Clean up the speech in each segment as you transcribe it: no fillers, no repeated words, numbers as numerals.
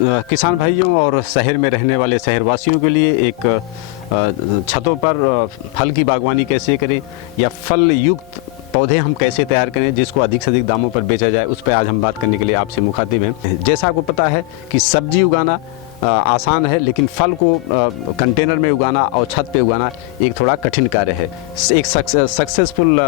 किसान भाइयों और शहर में रहने वाले शहरवासियों के लिए एक छतों पर फल की बागवानी कैसे करें या फल युक्त पौधे हम कैसे तैयार करें जिसको अधिक से अधिक दामों पर बेचा जाए, उस पर आज हम बात करने के लिए आपसे मुखातिब हैं। जैसा आपको पता है कि सब्जी उगाना आसान है, लेकिन फल को कंटेनर में उगाना और छत पे उगाना एक थोड़ा कठिन कार्य है। एक सक्सेसफुल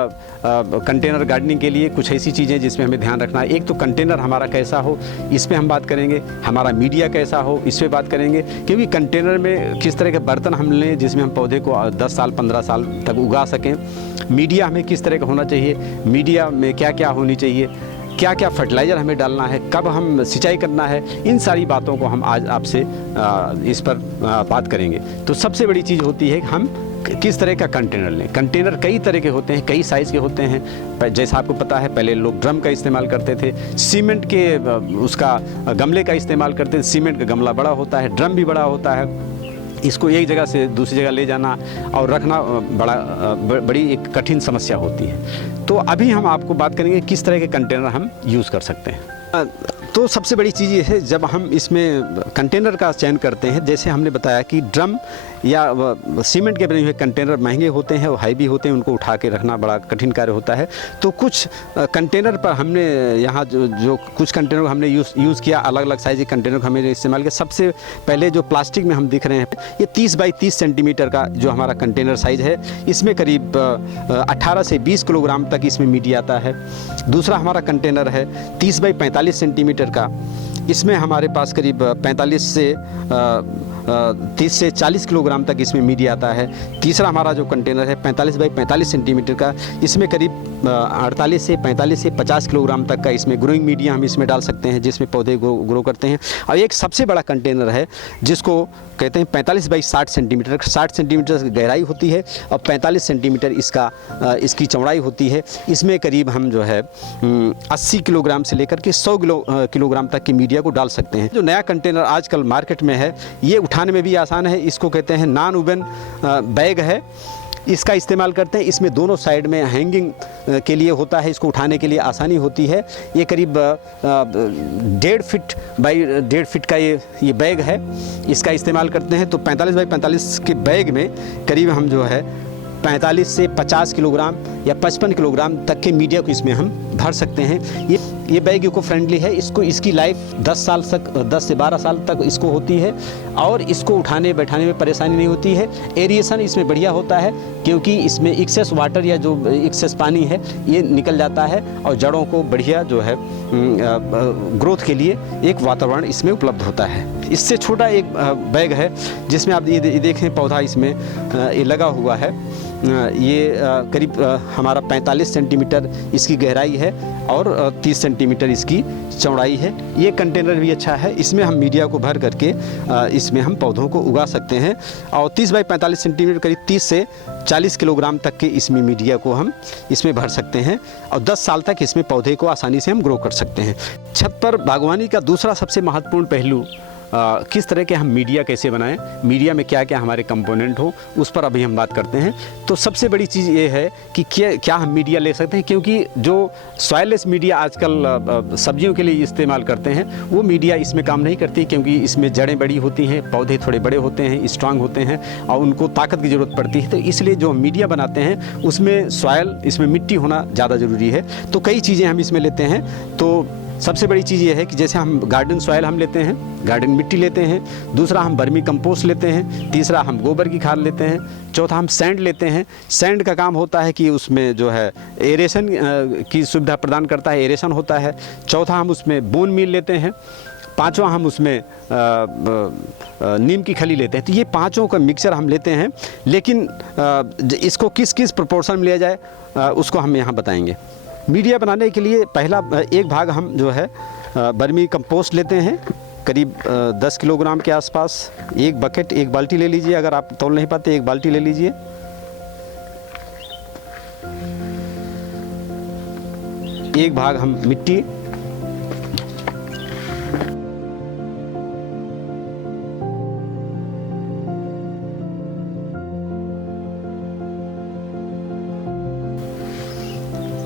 कंटेनर गार्डनिंग के लिए कुछ ऐसी चीज़ें जिसमें हमें ध्यान रखना है। एक तो कंटेनर हमारा कैसा हो, इस पे हम बात करेंगे। हमारा मीडिया कैसा हो, इस पे बात करेंगे, क्योंकि कंटेनर में किस तरह के बर्तन हम लें जिसमें हम पौधे को 10 साल 15 साल तक उगा सकें। मीडिया हमें किस तरह का होना चाहिए, मीडिया में क्या क्या होनी चाहिए, क्या क्या फर्टिलाइज़र हमें डालना है, कब हम सिंचाई करना है, इन सारी बातों को हम आज आपसे इस पर बात करेंगे। तो सबसे बड़ी चीज़ होती है कि हम किस तरह का कंटेनर लें। कंटेनर कई तरह के होते हैं, कई साइज़ के होते हैं। जैसा आपको पता है पहले लोग ड्रम का इस्तेमाल करते थे, सीमेंट के उसका गमले का इस्तेमाल करते थे। सीमेंट का गमला बड़ा होता है, ड्रम भी बड़ा होता है। इसको एक जगह से दूसरी जगह ले जाना और रखना बड़ी एक कठिन समस्या होती है। तो अभी हम आपको बात करेंगे किस तरह के कंटेनर हम यूज़ कर सकते हैं। तो सबसे बड़ी चीज़ ये है, जब हम इसमें कंटेनर का चयन करते हैं, जैसे हमने बताया कि ड्रम या सीमेंट के बने हुए कंटेनर महंगे होते हैं और हैवी होते हैं, उनको उठा के रखना बड़ा कठिन कार्य होता है। तो कुछ कंटेनर पर हमने यहाँ जो कुछ कंटेनर हमने यूज़ किया, अलग अलग साइज़ के कंटेनर को हमने इस्तेमाल किया। सबसे पहले जो प्लास्टिक में हम दिख रहे हैं, ये 30 बाई 30 सेंटीमीटर का जो हमारा कंटेनर साइज़ है, इसमें करीब 18 से 20 किलोग्राम तक इसमें मीडिया आता है। दूसरा हमारा कंटेनर है 30 बाई 45 सेंटीमीटर का, इसमें हमारे पास करीब 30 से 40 किलोग्राम तक इसमें मीडिया आता है। तीसरा हमारा जो कंटेनर है 45 बाई 45 सेंटीमीटर का, इसमें करीब 48 से 50 किलोग्राम तक का इसमें ग्रोइंग मीडिया हम इसमें डाल सकते हैं, जिसमें पौधे ग्रो करते हैं। और एक सबसे बड़ा कंटेनर है जिसको कहते हैं 45 बाई 60 सेंटीमीटर। 60 सेंटीमीटर की गहराई होती है और 45 सेंटीमीटर इसकी चौड़ाई होती है। इसमें करीब हम जो है 80 किलोग्राम से लेकर के 100 किलोग्राम तक की मीडिया को डाल सकते हैं। जो नया कंटेनर आजकल मार्केट में है, ये उठाने में भी आसान है। इसको कहते हैं नॉन वुवन बैग है, इसका इस्तेमाल करते हैं। इसमें दोनों साइड में हैंगिंग के लिए होता है, इसको उठाने के लिए आसानी होती है। ये करीब 1.5 फीट बाई 1.5 फीट का ये बैग है, इसका इस्तेमाल करते हैं। तो 45 बाई 45 के बैग में करीब हम जो है 45 से 50 किलोग्राम या 55 किलोग्राम तक के मीडिया को इसमें हम भर सकते हैं। ये बैग इको फ्रेंडली है। इसकी लाइफ 10 से 12 साल तक इसको होती है और इसको उठाने बैठाने में परेशानी नहीं होती है। एरिएशन इसमें बढ़िया होता है, क्योंकि इसमें एक्सेस वाटर या जो एक्सेस पानी है ये निकल जाता है और जड़ों को बढ़िया जो है ग्रोथ के लिए एक वातावरण इसमें उपलब्ध होता है। इससे छोटा एक बैग है जिसमें आप ये देखें पौधा इसमें ये लगा हुआ है। ये करीब हमारा 45 सेंटीमीटर इसकी गहराई है और 30 सेंटीमीटर इसकी चौड़ाई है। ये कंटेनर भी अच्छा है, इसमें हम मीडिया को भर करके इसमें हम पौधों को उगा सकते हैं। और 30 बाई 45 सेंटीमीटर करीब 30 से 40 किलोग्राम तक के इसमें मीडिया को हम इसमें भर सकते हैं और 10 साल तक इसमें पौधे को आसानी से हम ग्रो कर सकते हैं। छत पर बागवानी का दूसरा सबसे महत्वपूर्ण पहलू किस तरह के हम मीडिया कैसे बनाएं, मीडिया में क्या क्या हमारे कंपोनेंट हो, उस पर अभी हम बात करते हैं। तो सबसे बड़ी चीज़ ये है कि क्या हम मीडिया ले सकते हैं, क्योंकि जो सॉइललेस मीडिया आजकल सब्जियों के लिए इस्तेमाल करते हैं वो मीडिया इसमें काम नहीं करती, क्योंकि इसमें जड़ें बड़ी होती हैं, पौधे थोड़े बड़े होते हैं, स्ट्रांग होते हैं और उनको ताकत की ज़रूरत पड़ती है। तो इसलिए जो मीडिया बनाते हैं उसमें सॉइल, इसमें मिट्टी होना ज़्यादा ज़रूरी है। तो कई चीज़ें हम इसमें लेते हैं। तो सबसे बड़ी चीज़ ये है कि जैसे हम गार्डन सॉइल हम लेते हैं, गार्डन मिट्टी लेते हैं। दूसरा हम वर्मी कंपोस्ट लेते हैं। तीसरा हम गोबर की खाद लेते हैं। चौथा हम सैंड लेते हैं। सैंड का काम होता है कि उसमें जो है एरेशन की सुविधा प्रदान करता है, एरेशन होता है। चौथा हम उसमें बोन मील लेते हैं। पांचवा हम उसमें नीम की खली लेते हैं। तो ये पांचों का मिक्सचर हम लेते हैं, लेकिन इसको किस किस प्रोपोर्शन में लिया जाए उसको हम यहाँ बताएंगे। मीडिया बनाने के लिए पहला एक भाग हम जो है वर्मी कंपोस्ट लेते हैं, करीब 10 किलोग्राम के आसपास। एक बकेट, एक बाल्टी ले लीजिए, अगर आप तौल नहीं पाते एक बाल्टी ले लीजिए। एक भाग हम मिट्टी,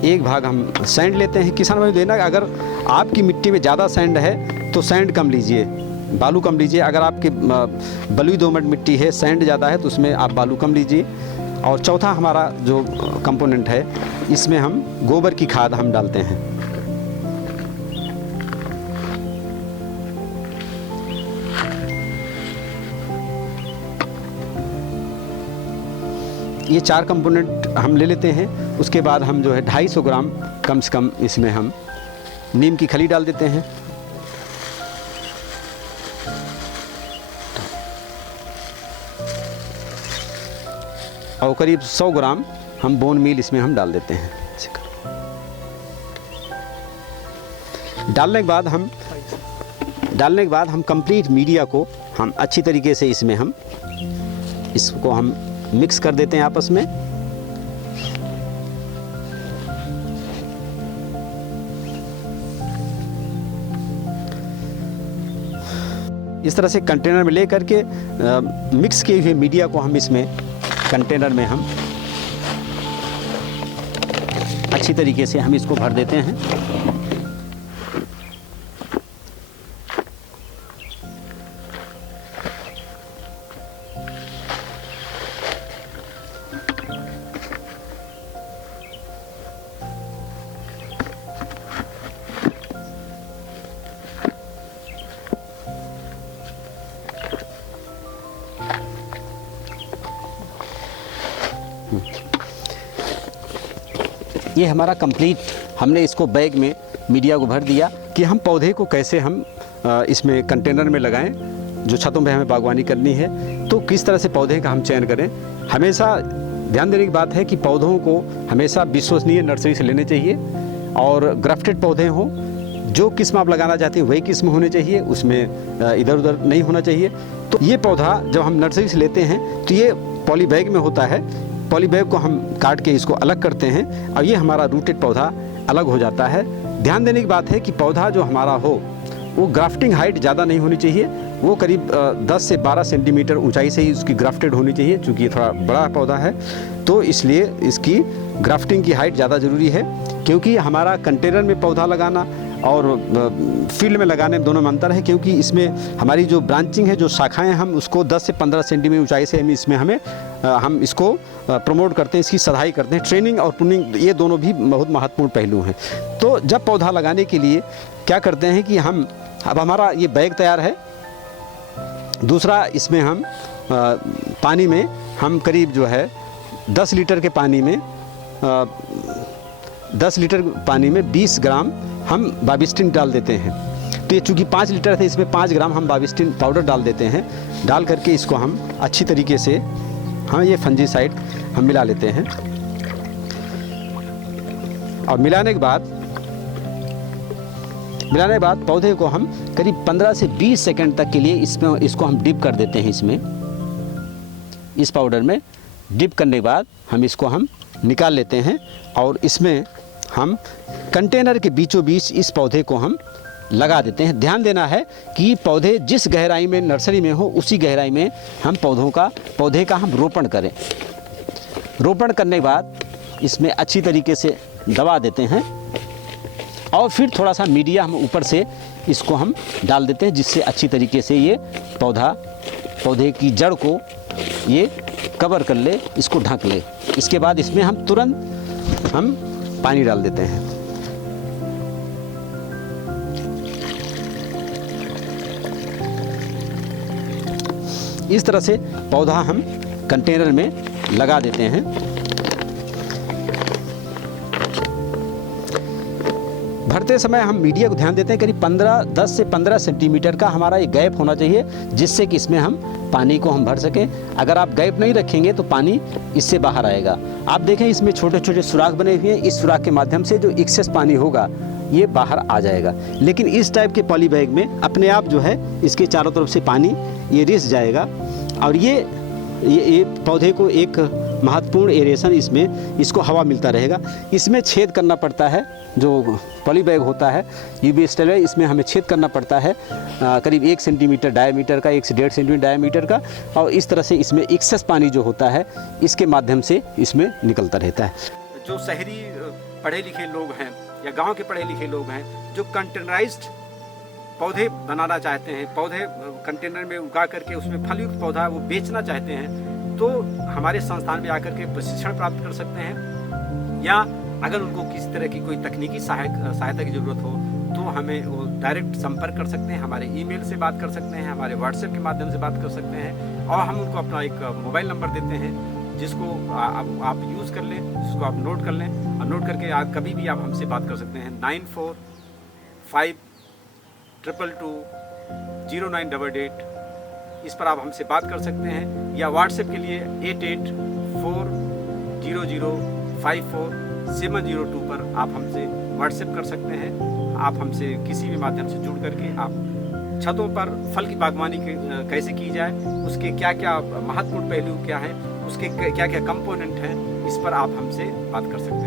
एक भाग हम सैंड लेते हैं। किसान भाई लेना, अगर आपकी मिट्टी में ज़्यादा सैंड है तो सैंड कम लीजिए, बालू कम लीजिए। अगर आपके बलुई दोमट मिट्टी है, सैंड ज़्यादा है, तो उसमें आप बालू कम लीजिए। और चौथा हमारा जो कंपोनेंट है, इसमें हम गोबर की खाद हम डालते हैं। ये 4 कंपोनेंट हम ले लेते हैं। उसके बाद हम जो है 250 ग्राम कम से कम इसमें हम नीम की खली डाल देते हैं। और करीब 100 ग्राम हम बोन मील इसमें हम डाल देते हैं। डालने के बाद हम कंप्लीट मीडिया को हम अच्छी तरीके से इसमें हम इसको हम मिक्स कर देते हैं आपस में। इस तरह से कंटेनर में ले करके मिक्स किए हुए मीडिया को हम इसमें कंटेनर में हम अच्छी तरीके से हम इसको भर देते हैं। ये हमारा कंप्लीट, हमने इसको बैग में मीडिया को भर दिया कि हम पौधे को कैसे हम इसमें कंटेनर में लगाएं। जो छतों पे हमें बागवानी करनी है तो किस तरह से पौधे का हम चयन करें। हमेशा ध्यान देने की बात है कि पौधों को हमेशा विश्वसनीय नर्सरी से लेने चाहिए और ग्राफ्टेड पौधे हों। जो किस्म आप लगाना चाहते हैं वही किस्म होने चाहिए, उसमें इधर उधर नहीं होना चाहिए। तो ये पौधा जब हम नर्सरी से लेते हैं तो ये पॉली बैग में होता है। पॉली बैग को हम काट के इसको अलग करते हैं और ये हमारा रूटेड पौधा अलग हो जाता है। ध्यान देने की बात है कि पौधा जो हमारा हो वो ग्राफ्टिंग हाइट ज़्यादा नहीं होनी चाहिए। वो करीब 10 से 12 सेंटीमीटर ऊंचाई से ही उसकी ग्राफ्टेड होनी चाहिए, क्योंकि ये थोड़ा बड़ा पौधा है तो इसलिए इसकी ग्राफ्टिंग की हाइट ज़्यादा ज़रूरी है। क्योंकि हमारा कंटेनर में पौधा लगाना और फील्ड में लगाने में दोनों में अंतर है, क्योंकि इसमें हमारी जो ब्रांचिंग है, जो शाखाएं, हम उसको 10 से 15 सेंटीमीटर ऊंचाई से हम इसको प्रमोट करते हैं, इसकी सदाई करते हैं। ट्रेनिंग और प्रूनिंग ये दोनों भी बहुत महत्वपूर्ण पहलू हैं। तो जब पौधा लगाने के लिए क्या करते हैं कि अब हमारा ये बैग तैयार है। दूसरा, इसमें हम पानी में हम करीब जो है 10 लीटर के पानी में 10 लीटर पानी में 20 ग्राम हम बाविस्टिन डाल देते हैं। तो ये चूँकि 5 लीटर थे, इसमें 5 ग्राम हम बाविस्टिन पाउडर डाल देते हैं। डाल करके इसको हम अच्छी तरीके से ये फंजीसाइड हम मिला लेते हैं। और मिलाने के बाद पौधे को हम करीब 15 से 20 सेकंड तक के लिए इसको हम डिप कर देते हैं। इस पाउडर में डिप करने के बाद हम इसको हम निकाल लेते हैं और इसमें हम कंटेनर के बीचों बीच इस पौधे को हम लगा देते हैं। ध्यान देना है कि पौधे जिस गहराई में नर्सरी में हो उसी गहराई में हम पौधे का हम रोपण करें। रोपण करने के बाद इसमें अच्छी तरीके से दबा देते हैं और फिर थोड़ा सा मीडिया हम ऊपर से इसको हम डाल देते हैं, जिससे अच्छी तरीके से ये पौधे की जड़ को ये कवर कर ले, इसको ढक ले। इसके बाद इसमें हम तुरंत पानी डाल देते हैं। इस तरह से पौधा हम कंटेनर में लगा देते हैं। भरते समय हम मीडिया को ध्यान देते हैं, करीब 10 से 15 सेंटीमीटर का हमारा ये गैप होना चाहिए, जिससे कि इसमें हम पानी को हम भर सकें। अगर आप गैप नहीं रखेंगे तो पानी इससे बाहर आएगा। आप देखें इसमें छोटे छोटे सुराख बने हुए हैं, इस सुराख के माध्यम से जो एक्सेस पानी होगा ये बाहर आ जाएगा। लेकिन इस टाइप के पॉली बैग में अपने आप जो है इसके चारों तरफ से पानी ये रिस जाएगा और ये पौधे को एक महत्वपूर्ण एरेशन इसको हवा मिलता रहेगा। इसमें छेद करना पड़ता है, जो पॉली बैग होता है यूवी स्टाइल है, इसमें हमें छेद करना पड़ता है करीब 1 सेंटीमीटर डायमीटर का, 1 से 1.5 सेंटीमीटर डायमीटर का। और इस तरह से इसमें एक्सेस पानी जो होता है इसके माध्यम से इसमें निकलता रहता है। जो शहरी पढ़े लिखे लोग हैं या गांव के पढ़े लिखे लोग हैं, जो कंटेनराइज्ड पौधे बनाना चाहते हैं, पौधे कंटेनर में उगा करके उसमें फलयुक्त पौधा वो बेचना चाहते हैं, तो हमारे संस्थान में आकर के प्रशिक्षण प्राप्त कर सकते हैं। या अगर उनको किसी तरह की कोई तकनीकी सहायता की ज़रूरत हो तो हमें वो डायरेक्ट संपर्क कर सकते हैं, हमारे ईमेल से बात कर सकते हैं, हमारे व्हाट्सएप के माध्यम से बात कर सकते हैं, और हम उनको अपना एक मोबाइल नंबर देते हैं जिसको आप यूज़ कर लें, जिसको आप नोट कर लें, और नोट करके आप कभी भी आप हमसे बात कर सकते हैं। 9452220988 इस पर आप हमसे बात कर सकते हैं, या व्हाट्सएप के लिए 8840054702 पर आप हमसे व्हाट्सएप कर सकते हैं। आप हमसे किसी भी माध्यम से जुड़ करके आप छतों पर फल की बागवानी कैसे की जाए, उसके क्या क्या महत्वपूर्ण पहलू क्या हैं, उसके क्या क्या कंपोनेंट हैं, इस पर आप हमसे बात कर सकते हैं।